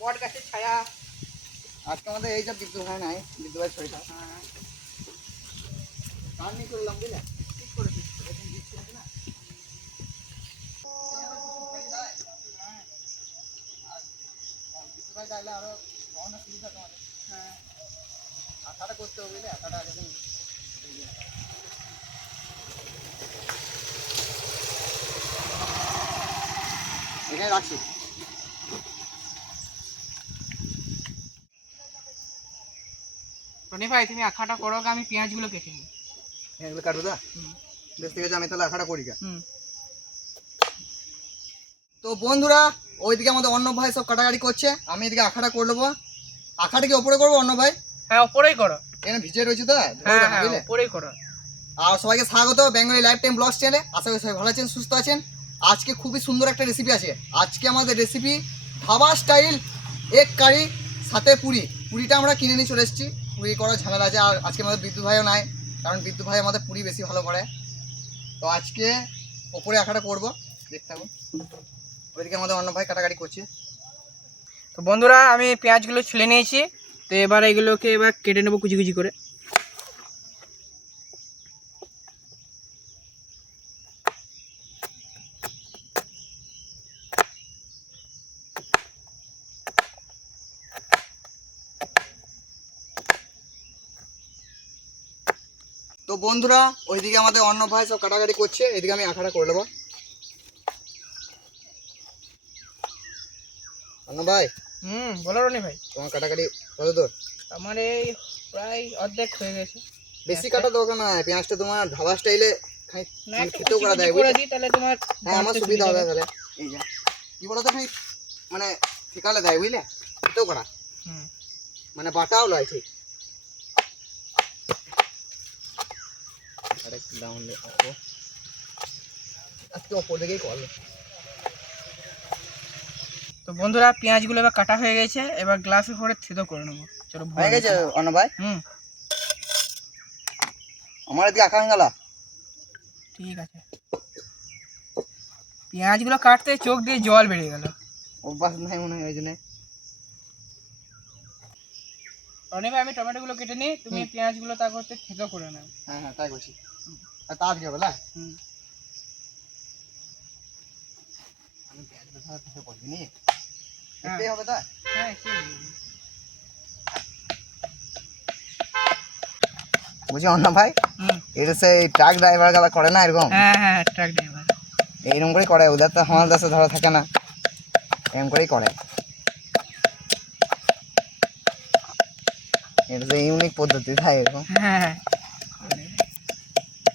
বট গাছের ছায়া। আজকে আমাদের এই যে বিদ্যুৎ ভাই নাই, বিদ্যুৎ ভাই শরীরটা কার নিয়ে করলাম বুঝলে, ঠিক করেছিস এরকম দিচ্ছি না। বিদ্যুৎ ভাই চাইলে আরো অনেক সুবিধা তোমাদের। হ্যাঁ, আটাটা করতে হবে বুঝলে, আটাটা একদম এখানে রাখছি। রনি ভাই তুমি আখাটা করো, আমি পেঁয়াজগুলো কেটে নিই। হ্যাঁ এগুলো কাটবো দা, বেশ ঠিক আছে, আমি তাহলে আখাটা করি। তো বন্ধুরা ওইদিকে আমাদের অন্য ভাই সব কাটাকাটি করছে, আমি এদিকে আখাটা করে নেবো। আখাটা কি ওপরে করবো অন্য ভাই? হ্যাঁ ওপরেই করো, এখানে ভিজে রয়েছে তো, হ্যাঁ ওপরেই করো। আর সবাইকে স্বাগত বেঙ্গলি লাইফ টাইম ব্লগস চ্যানেলে। আশা করি সবাই ভালো আছেন, সুস্থ আছেন। আজকে খুবই সুন্দর একটা রেসিপি আছে। আজকে আমাদের recipe dhaba style egg curry সাথে পুরি। পুরিটা আমরা কিনে নিয়ে চলে এসেছি, পুরি করার ঝামেলা আছে। আর আজকে আমাদের বিদ্যুৎ ভাইও নাই, কারণ বিদ্যুৎ ভাই আমাদের পুরি বেশি ভালো করে। তো আজকে ওপরে আখাটা করবো, দেখতে থাকুন। ওইদিকে আমাদের অন্য ভাই কাটাকাটি করছে। তো বন্ধুরা আমি পেঁয়াজগুলো ছুলে নিয়েছি, তো এবার এগুলোকে এবার কেটে নেবো কুচি কুচি করে। তো বন্ধুরা ওইদিকে আমাদের অন্য ভাই সব কাটাকাটি করছে, এদিকে আমি আখাটা করে নেবো। অন্য ভাই বলো রনি ভাই, তোমার কাটাকাটি কত দূর? আমার এই প্রায় অর্ধেক হয়ে গেছে। বেশি কাটা দরকার না, পেঁয়াজটা তোমার ধাবা স্টাইলে খেতেও করা দেয় করে দিই তাহলে তোমার। হ্যাঁ আমার সুবিধা হবে তাহলে। এই যা কি বলতো ঠিক মানে ঠিকালে দেয় বুঝলে, খেতেও করা মানে বাটাও লয় ঠিক। আরেক ডাউন দেবো, আজকে ওপর দিকেই করবে। তো বন্ধুরা পেঁয়াজগুলো এবার কাটা হয়ে গেছে, এবার গ্লাসে করে থেতো করে নেবো। চলো হয়ে গেছে অন্য ভাই। আমার এদিকে আঁকা হয়ে গেল। ঠিক আছে, পেঁয়াজগুলো কাটতে চোখ দিয়ে জল বেরিয়ে গেল। অভ্যাস নাই মনে হয় ওই জন্য। রনি ভাই আমি টমেটোগুলো কেটে নিই, তুমি পেঁয়াজগুলো তা করতে থেতো করে নাও। হ্যাঁ হ্যাঁ তাই করছি, তাড় দিয়ে বলা আমি পেঁয়াজ বেশি কিছু করবিনি, এটাই হবে তাই। হ্যাঁ বুঝি অন্য ভাই, এটা সেই ট্রাক ড্রাইভার গুলা করে না এরকম। হ্যাঁ ট্রাক ড্রাইভার এইরকম করেই করে, ওদের তো আমার দেশে ধরা থাকে না, এরকম করেই করে। এটা তো ইউনিক পদ্ধতি তাই এরকম। হ্যাঁ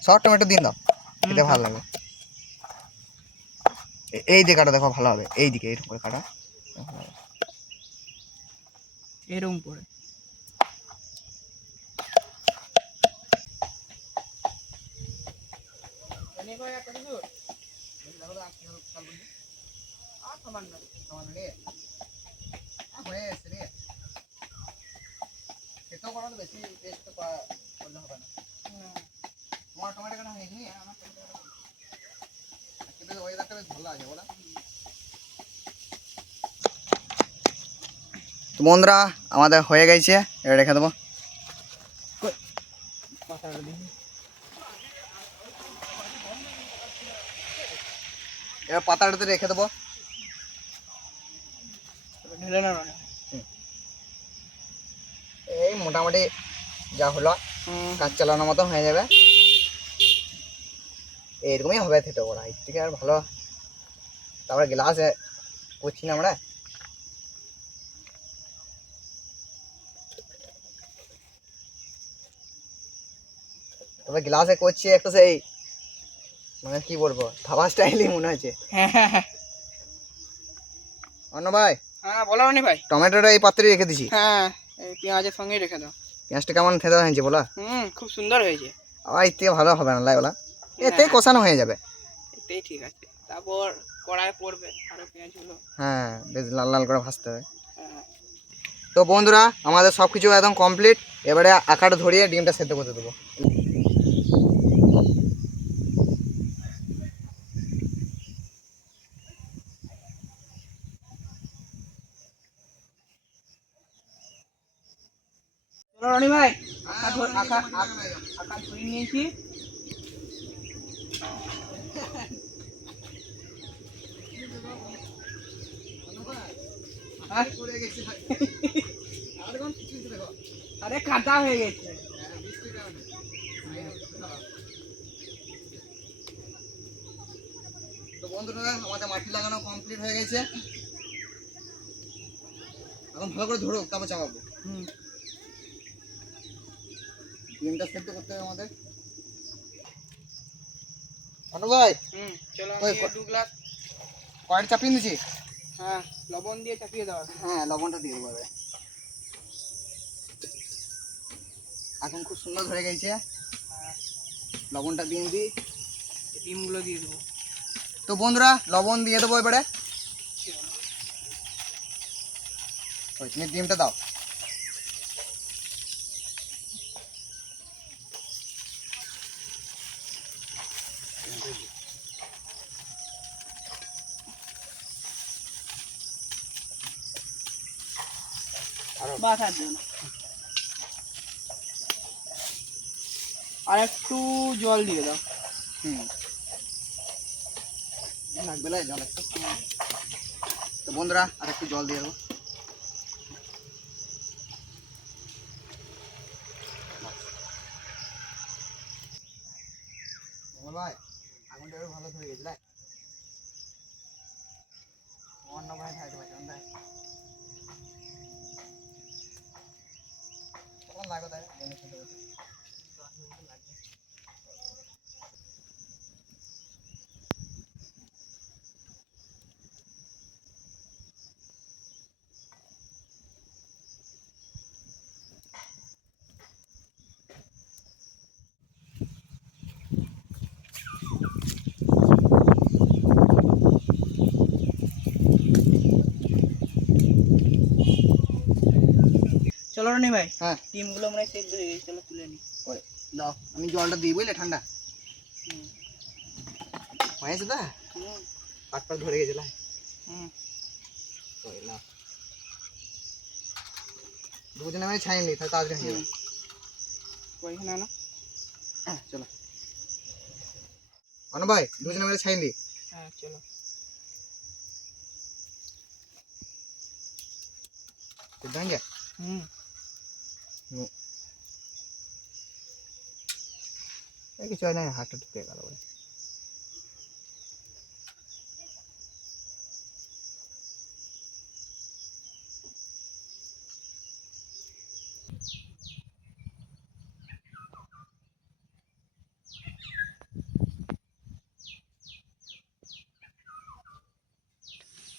সব টমেটো দিন দাও, খেতে ভালো লাগে। এই দিকে কাটা দেখো ভালো হবে, এই দিকে এরকম করে কাটা এরকম করে। বেশি টেস্ট করলে হবে না। তোমার টমেটো কাটা হয়েছে নি? আমার খেতে ওয়েদারটা বেশ ভালো লাগে বলা। তো বন্ধুরা আমাদের হয়ে গেছে, এবার রেখে দেবো। এবার পাতাটাতে রেখে দেবো। এই মোটামুটি যা হলো কাজ চালানোর মতো হয়ে যাবে, এরকমই হবে থেতো করা, এর থেকে আর ভালো। তারপরে গ্লাসে করছি না আমরা, তবে গ্লাসে করছি একটা সেই মানে কি বলবো ধাবা স্টাইলই মনে হচ্ছে। অন্য ভাই হ্যাঁ বলো রনি ভাই, টমেটোটা এই পাত্রে রেখে দিছি। হ্যাঁ এই পেঁয়াজের সঙ্গেই রেখে দাও। পেঁয়াজটা কেমন থেতো হয়েছে বলা? খুব সুন্দর হয়েছে। আবার এর থেকে ভালো হবে না লাই বলা, এতেই কষানো হয়ে যাবে। এটাই ঠিক আছে, তারপর কড়াই পড়বে আরো পেঁয়াজগুলো। হ্যাঁ বেশ লাল লাল করে ভাজতে হবে। তো বন্ধুরা আমাদের সব কিছু একদম কমপ্লিট, এবারে আখাটা ধরিয়ে ডিমটা সেদ্ধ করতে দেবো। রনি ভাই হ্যাঁ, আকাশ ধরে নিয়েছি। হ্যাঁ? পড়ে গেছে। আর কোন কিছু দেখো। আরে কাটা হয়ে গেছে। হ্যাঁ, বৃষ্টির কারণে। তো বন্ধুরা আমাদের মাটি লাগানো কমপ্লিট হয়ে গেছে। এখন ভালো করে ধরো, তারপর চাপাবো। ডিমটা সেদ্ধ করতে হবে আমাদের। অনু ভাই, চলো ওই আমি 2 গ্লাস কয়েকটা চাপিয়ে দিচ্ছি। হ্যাঁ লবণ দিয়ে চাপিয়ে দাও। হ্যাঁ, লবণটা দিয়ে দেবো এবারে। এখন খুব সুন্দর ধরে গেছে। হ্যাঁ, লবণটা দিয়ে দিই। ডিমগুলো দিয়ে দেবো। তো বন্ধুরা লবণ দিয়ে দেবো এবারে। ওই তুমি ডিমটা দাও। বাস আর দিও না। আর একটু জল দিয়ে দাও। লাগবে না জল একটু। তো বন্ধুরা আর একটু জল দিয়ে দেবো। ভাই আগুনটা এবার ভালো ধরে গেছিল। অন্য ভাই থাকতে পারছি তখন লাগো তাই চলো রনি ভাই, হ্যাঁ ডিমগুলো মনে হয় সেদ্ধ হয়ে গেছে, চলো তুলে নি। ওই দাও আমি জলটা দিই বুঝলে ঠান্ডা হয়েছে তো। পাট পাট ধরে গেছিল। না দুজনে আমি ছাই নি তাহলে তাড়াতাড়ি হয়ে যাবে। ওইখানে না। চলো অনু ভাই দুজনে মিলে ছাই নি। হ্যাঁ চলো। দেंगे কিছু হয় না হাতটা ঢুকে গেল বলে।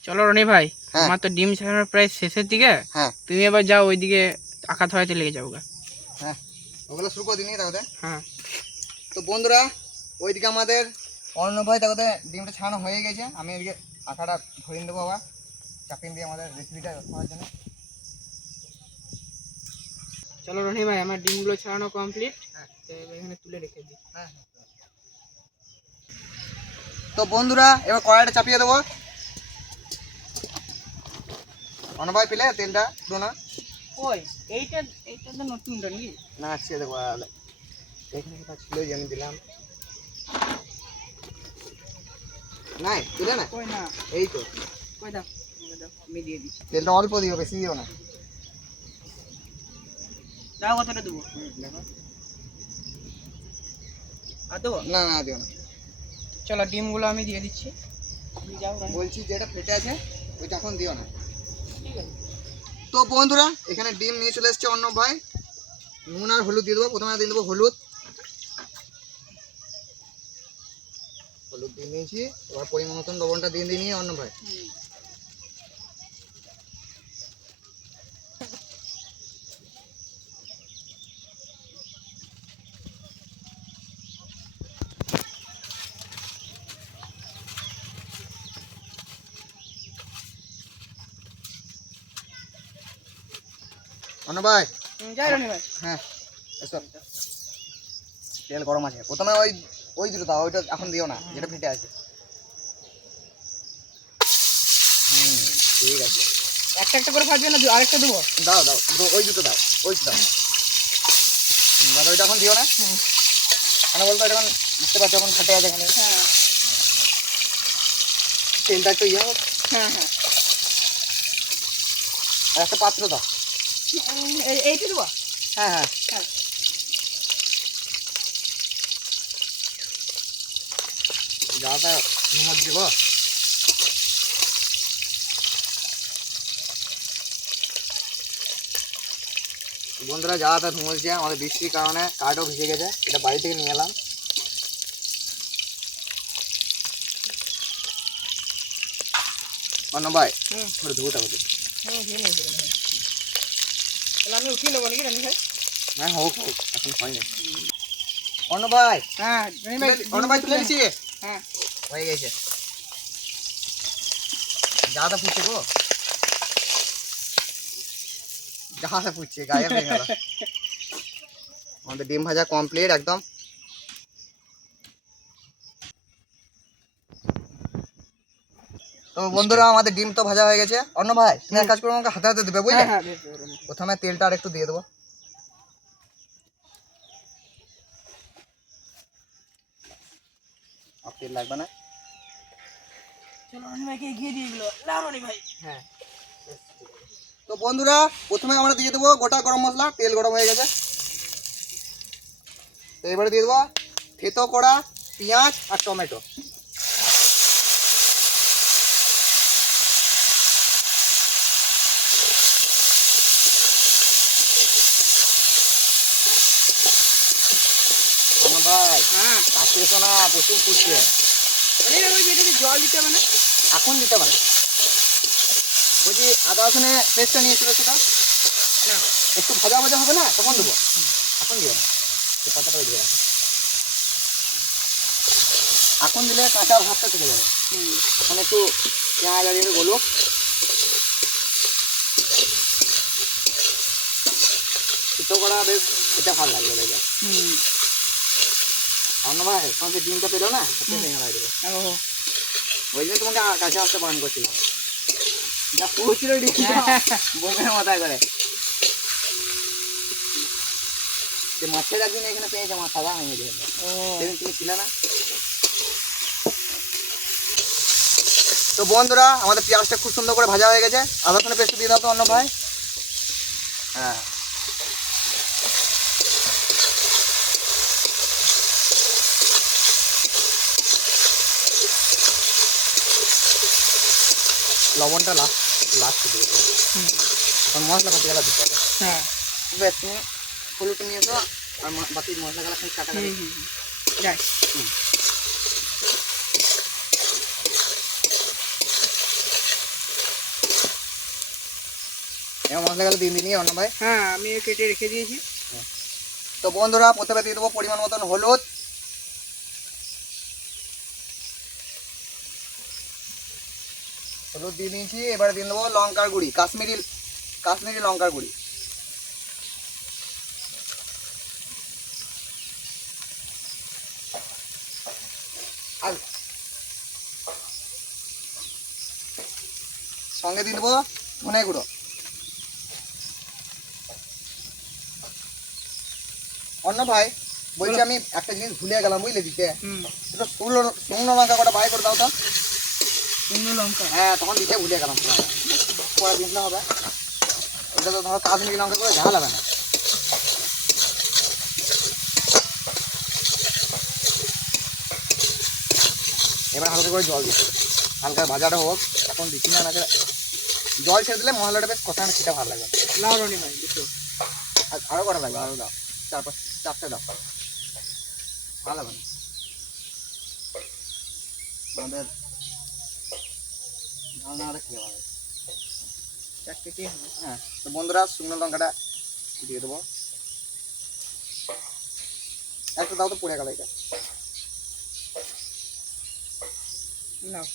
চলো রনি ভাই, হ্যাঁ। আমার তো ডিম ছাড়ানোর প্রায় শেষের দিকে। হ্যাঁ তুমি এবার যাও ওইদিকে আঁকা ধরাতে লেগে যাও গা। হ্যাঁ ওগুলো শুরু করে দিই তাহলে। হ্যাঁ তো বন্ধুরা ওইদিকে আমাদের অন্য ভাই তাহলে ডিমটা ছাড়ানো হয়ে গেছে। আমি ওইদিকে আঁকাটা ধরিয়ে দেবো আবার চাপিয়ে দিয়ে আমাদের রেসিপিটা করার জন্য। চলো রনি ভাই, আমার ডিমগুলো ছাড়ানো কমপ্লিট। এখানে তুলে রেখে দিই। হ্যাঁ তো বন্ধুরা এবার কড়াইটা চাপিয়ে দেবো। অন্য ভাই পেলে তেলটা পুরো না। ওই এইটা তো নতুনটা নাকি? না ছেড়ে দেবো এখানে একটা ছিল যে আমি দিলাম নাই দিলে না। কই না, এই তো কই দাও, আমি দিয়ে দিচ্ছি। তেলটা অল্প দিও বেশি দিও না। দাও কতটা দেবো? দেখো আর দেবো? না না দিও না। চলো ডিমগুলো আমি দিয়ে দিচ্ছি। তুমি যাও রনি। বলছি যেটা ফেটে আছে ওইটা এখন দিও না। ঠিক আছে। তো বন্ধুরা এখানে ডিম নিয়ে চলে এসছে অন্য ভাই। নুন আর হলুদ দিয়ে দেবো। প্রথমে দিয়ে দেবো হলুদ। হলুদ দিয়ে নিয়েছি। এবার পরিমাণ মতন লবণটা দিয়ে নিয়ে অন্য ভাই। অন্য ভাই যাই রনি ভাই। হ্যাঁ এসব তেল গরম আছে। প্রথমে ওই ওই দুটো দাও, ওইটা এখন দিও না যেটা ফেটে আছে। ঠিক আছে একটা একটা করে ভাজবে না, আরেকটা দেবো? দাও দাও ওই দুটো দাও ওই দাও। দাদা ওইটা এখন দিও না, হুম। কেন বলতো এটা এখন বুঝতে পারছো এখন ফাটে আছে এখানে, হ্যাঁ তেলটা একটু ইয়ে হোক। হ্যাঁ হ্যাঁ আর একটা পাত্র দাও। এইটা দেবো। হ্যাঁ হ্যাঁ হ্যাঁ যাওয়াটা হিমত দিব। বন্ধুরা যাওয়াটা ধুমলছে, আমাদের বৃষ্টির কারণে কাঠও ভিজে গেছে, এটা বাড়ি থেকে নিয়ে এলাম। অন্য ভাই হুম ধরে ধুটা হতো। হুম ঠিক আছে তাহলে আমি উঠিয়ে নেবো নাকি রানি ভাই? হ্যাঁ হোক হোক, এখন হয়নি। অন্য ভাই, হ্যাঁ রানি ভাই, অন্য ভাই তুলে দিচ্ছি, হ্যাঁ হয়ে গেছে। যাওয়াটা ফুটছে গো, যাওয়াটা ফুটছে, গায়ে হয়ে গেল। আমাদের ডিম ভাজা কমপ্লিট একদম। তো বন্ধুরা আমাদের ডিম তো ভাজা হয়ে গেছে। অন্য ভাই তুমি এক কাজ করো, আমাকে হাতে হাতে দেবে বুঝলে। হ্যাঁ হ্যাঁ বেশ, বেশ, বেশ। প্রথমে তেলটা আর একটু দিয়ে দেবো। আর তেল লাগবে না। চলো রানি ভাইকে এগিয়ে দিয়ে দিল, লাও রানি ভাই। হ্যাঁ তো বন্ধুরা প্রথমে আমরা দিয়ে দেবো গোটা গরম মশলা, তেল গরম হয়ে গেছে। তো এবারে দিয়ে দেবো থেতো করা পেঁয়াজ আর টমেটো। ভাই হ্যাঁ কাছে এসো না, প্রচুর ফুটছে। রানি ভাই, ওই যে এটাতে জল দিতে হবে না? এখন দিতে পারে। ওই যে আদা রসুনে পেস্টটা নিয়েছিল সেটা না একটু ভাজা ভাজা হবে না, তখন দেবো। এখন দিও না, এই পাতাটা দিয়ে রাখো। এখন দিলে কাঁচা ভাতটা থেকে যাবে। হুম এখন একটু পেঁয়াজ আর একটু গলুক। শুটো করা বেশ এটা ভালো লাগবে দেখে। হুম অন্য ভাই তোমার যে ডিমটা পেলো না, সবচেয়ে ভেঙে লাগে দেবে। ও ওই জন্য তোমাকে কাছে আসতে বারণ করছিলাম। যা পড়ছিল ডিমটা বোমের মাথায় করে। যে মাছের একদিন এখানে পেয়েছে, আমার সাদা ভেঙে দিয়ে ও সেদিন তুমি ছিলে না। তো বন্ধুরা আমাদের পেঁয়াজটা খুব সুন্দর করে ভাজা হয়ে গেছে। আদা রসুনের পেস্ট দিয়ে দাও তো অন্য ভাই। হ্যাঁ লবণটা লাস্ট দিয়ে দেবো। হুম এখন মশলা পাতি গেলা দিতে হবে। হ্যাঁ বেশ তুমি হলুদ নিয়ে এসো, আর বাকি মশলা গেলা কাটা হুম হুম যাই। এবার মশলা গেলা দিয়ে নিয়ে অন্য ভাই। হ্যাঁ আমি কেটে রেখে দিয়েছি। তো বন্ধুরা প্রথমে দিয়ে দেবো পরিমাণ মতন হলুদ, হলুদ দিয়ে দিয়েছি। এবারে দিয়ে দেবো লঙ্কার গুঁড়ি, কাশ্মীরি লঙ্কার গুঁড়ি। আর সঙ্গে দিয়ে দেবো ধনে গুঁড়ো। অন্য ভাই বলছি আমি একটা জিনিস ভুলে গেলাম বুঝলে দিতে, হুম এটা শুকনো লঙ্কা কটা বাই করে দাও তো। শুকনো লঙ্কা। হ্যাঁ তখন দিতে ভুলে গেলাম, পরে দিতে হবে। ওটা তো ধরো কাশ্মীরি লঙ্কা করে ঝাল হবে না। এবার হালকা করে জল দিচ্ছি, হালকা ভাজাটা হোক। এখন দিচ্ছি না, নাকি জল ছেড়ে দিলে মশলাটা বেশ কষানো খেতে ভালো লাগবে। লাও রানি ভাই দুটো। আর আরও কটা লাগবে, আরও দাও, চারটে দাও, ভালো লাগবে না। আমাদের ঝাল না হলে খেয়ে ভালো। চারটেতেই হবে। হ্যাঁ তো বন্ধুরা শুকনো লঙ্কাটা দিয়ে দেবো। একটা দাও তো, পড়ে গেল এটা। লাও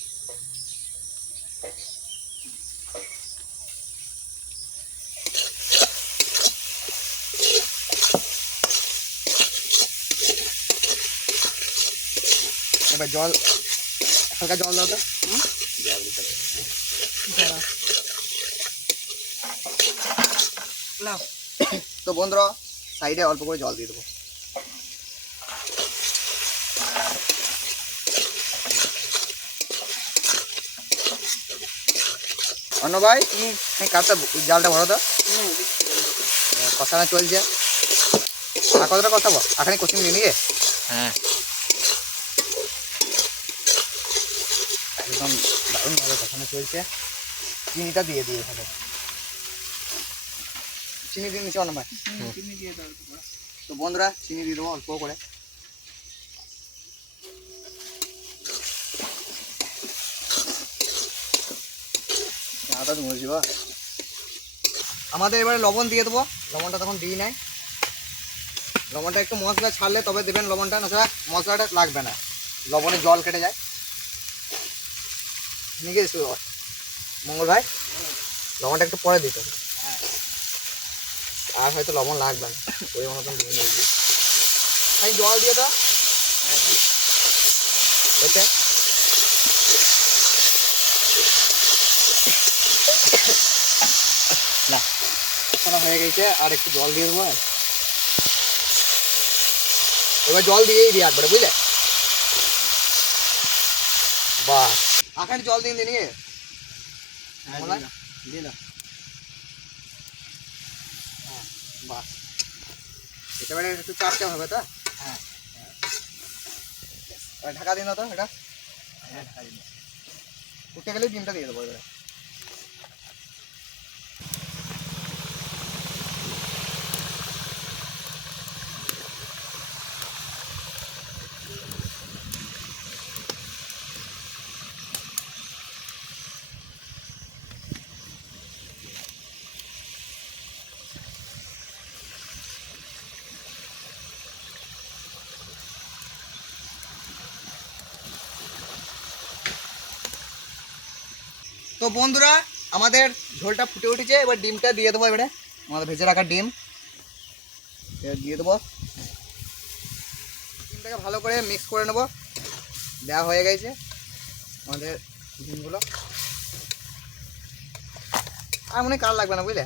এবার জল, হালকা জল দাও তো। জল দিতে হবে। দাঁড়া। লাও তো বন্ধুরা সাইডে অল্প করে জল দিয়ে দেবো। অন্য ভাই এই কাপটা জালটা ভরো তো, কষানো চলছে। আর কতটা কষাবো? এখানে কোচিং দিয়ে নিয়ে হ্যাঁ একদম দারুণভাবে কষানো চলছে। চিনিটা দিয়ে দিয়ে এখানে চিনি দিয়ে নিচ্ছে অন্য ভাই। তো বন্ধুরা চিনি দিয়ে দেবো অল্প করে। আমাদের এবারে লবণ দিয়ে দেবো। লবণটা তখন দিই নাই, লবণটা একটু মশলা ছাড়লে তবে দেবেন লবণটা, না মশলাটা লাগবে না, লবণে জল কেটে যায়। নিয়ে গেছি মঙ্গল ভাই, লবণটা একটু পরে দিতে হবে, আর হয়তো লবণ লাগবে না, ওই মতন দিয়ে নিয়েছি। আমি জল দিয়ে দাও ওতে। না হয়ে গেছে, আর একটু জল দিয়ে দেবো। এবার জল দিয়েই দিই একবারে, বুঝলে? বাহ, আখানে জল দিয়ে নিয়ে বাহ, একেবারে একটু চাপতে হবে তো। হ্যাঁ, ঢাকা দিন তো এটা। হ্যাঁ ঢাকা দিন, উঠে গেলে ডিমটা দিয়ে দেবো এবারে। তো বন্ধুরা আমাদের ঝোলটা ফুটে উঠেছে, এবার ডিমটা দিয়ে দেবো। এবারে আমাদের ভেজে রাখা ডিম দিয়ে দেবো। ডিমটাকে ভালো করে মিক্স করে নেবো। দেওয়া হয়ে গেছে আমাদের ডিমগুলো। আর মনে কাল লাগবে না, বুঝলে?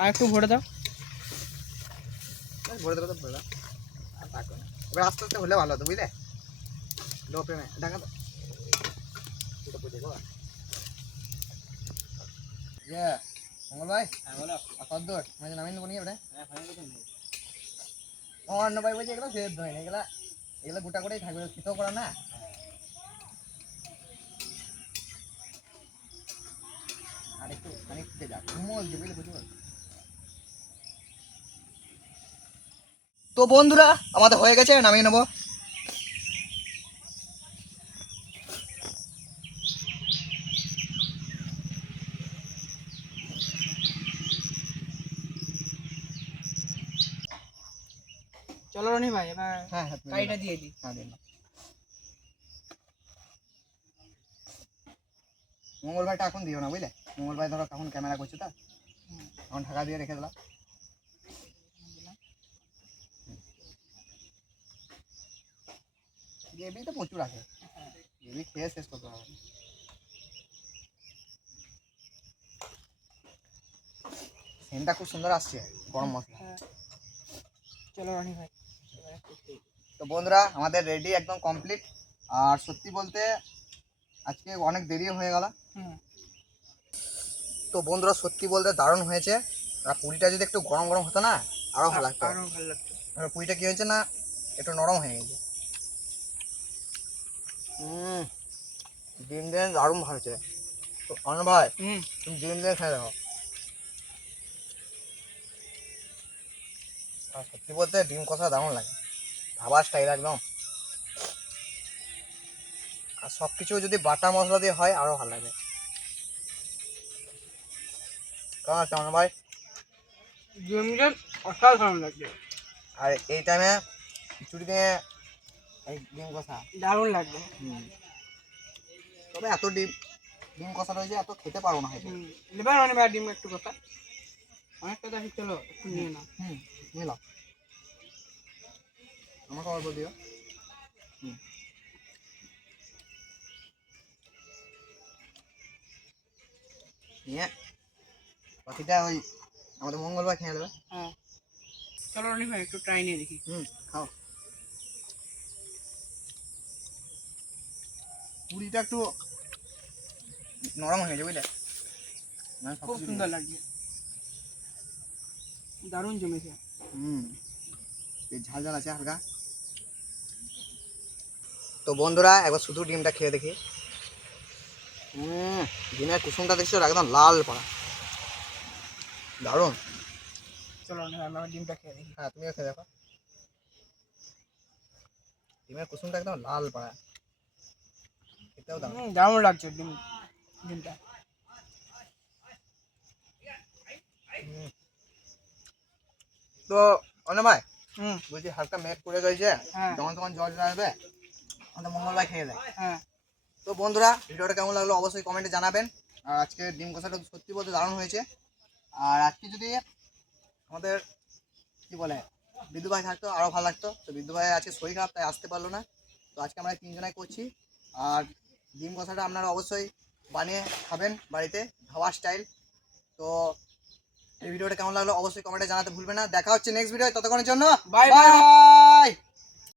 আর একটু ভরে দাও। ভরে দেবো তো ভরে দাও, আর লাগবে না। এবার আস্তে আস্তে হলে ভালো হতো, বুঝলে? লো ফ্লেমে ঢাকা দাও। মঙ্গল ভাই কতদূর নামিয়ে নেবো নিয়ে এবারে? অন্য ভাই বলছে এগুলো সেদ্ধ হয়নি, এগুলো গোটা করেই থাকবে, খেতেও করা না। আর একটু খানিক ফুটে যাক, ঘুমোল যে, বুঝলে? বুঝতে পারছো? তো বন্ধুরা আমাদের হয়ে গেছে, নামিয়ে নেবো। চলো রনি ভাই এবার হ্যাঁ হ্যাঁ কাইটা দিয়ে দিই। হ্যাঁ দিন। মঙ্গল ভাইটা এখন দিও না, বুঝলে? মঙ্গল ভাই ধরো তখন ক্যামেরা করছে তো, এখন ঢাকা দিয়ে রেখে দিলাম। গ্রেভি তো প্রচুর আছে, গ্রেভি খেয়ে শেষ করতে হবে। সেন্টটা খুব সুন্দর আসছে গরম মশলা। চলো রনি ভাই। তো বন্ধুরা আমাদের রেডি একদম কমপ্লিট। আর সত্যি বলতে আজকে অনেক দেরি হয়ে গেল। তো বন্ধুরা সত্যি বলতে দারুণ হয়েছে। আর পুরিটা যদি একটু গরম গরম হতো না আরও ভালো লাগতো। আরো ভালো লাগতো। পুরিটা কি হয়েছে না, একটু নরম হয়ে গেছে। ডিম দিয়ে দারুণ ভালো হয়েছে। তো অন্য ভাই তুমি ডিম দিয়ে খেয়ে দেখো। আর সত্যি বলতে ডিম কষা দারুণ লাগে, ধাবার স্টাইল একদম। আর সব কিছু যদি বাটা মশলা দিয়ে হয় আরও ভালো লাগে। কেমন আছে অন্য ভাই? ডিমটা অসাধারণ লাগছে। আর এই টাইমে খিচুড়ি দিয়ে এই ডিম কষা দারুণ লাগবে। তবে এত ডিম কষা রয়েছে, এত খেতে পারবো না হয়তো। এবার রনি ভাই ডিম একটু কথা অনেক কথা আছে, চলো একটু নিয়ে নাও। নিলাম, আমাকে অল্প দিও। নিয়ে বাকিটা ওই আমাদের মঙ্গলবার খেয়ে নেবে। হ্যাঁ চলো রনি ভাই একটু ট্রাই নিয়ে দেখি। খাও। পুরিটা একটু নরম হয়ে গেছে বুঝলে, মানে সব খুব কিছু সুন্দর লাগছে, দারুণ জমেছে। এই ঝাল ঝাল আছে হালকা। তো বন্ধুরা একবার শুধু ডিমটা খেয়ে দেখি। ডিমের কুসুমটা দেখছো একদম লাল পাড়া, দারুণ। চলো রনি ভাই আমরা ডিমটা খেয়ে দেখি। হ্যাঁ তুমিও খেয়ে দেখো, ডিমের কুসুমটা একদম লাল পাড়া, এটাও দারুণ। দারুণ লাগছে ডিমটা। তো অন্য ভাই হুম। বলছি হালকা মেঘ করে গেছে, হ্যাঁ। যখন তখন জল আসবে, আমাদের মঙ্গলবার খেয়ে দেয়। হ্যাঁ। তো বন্ধুরা ভিডিওটা কেমন লাগলো অবশ্যই কমেন্টে জানাবেন। আর আজকে ডিম কষাটা সত্যি বলতে দারুণ হয়েছে। আর আজকে যদি আমাদের কি বলে বিদ্যু ভাই থাকতো আরও ভালো লাগতো, তো বিদ্যু ভাই আজকে শরীর খারাপ তাই আসতে পারলো না। তো আজকে আমরা তিনজনাই করছি। আর ডিম কষাটা আপনারা অবশ্যই বানিয়ে খাবেন বাড়িতে ধাবা স্টাইল। তো এই ভিডিওটা কেমন লাগলো অবশ্যই কমেন্টে জানাতে ভুলবেন না। দেখা হচ্ছে নেক্সট ভিডিও, ততক্ষণের জন্য বাই বাই।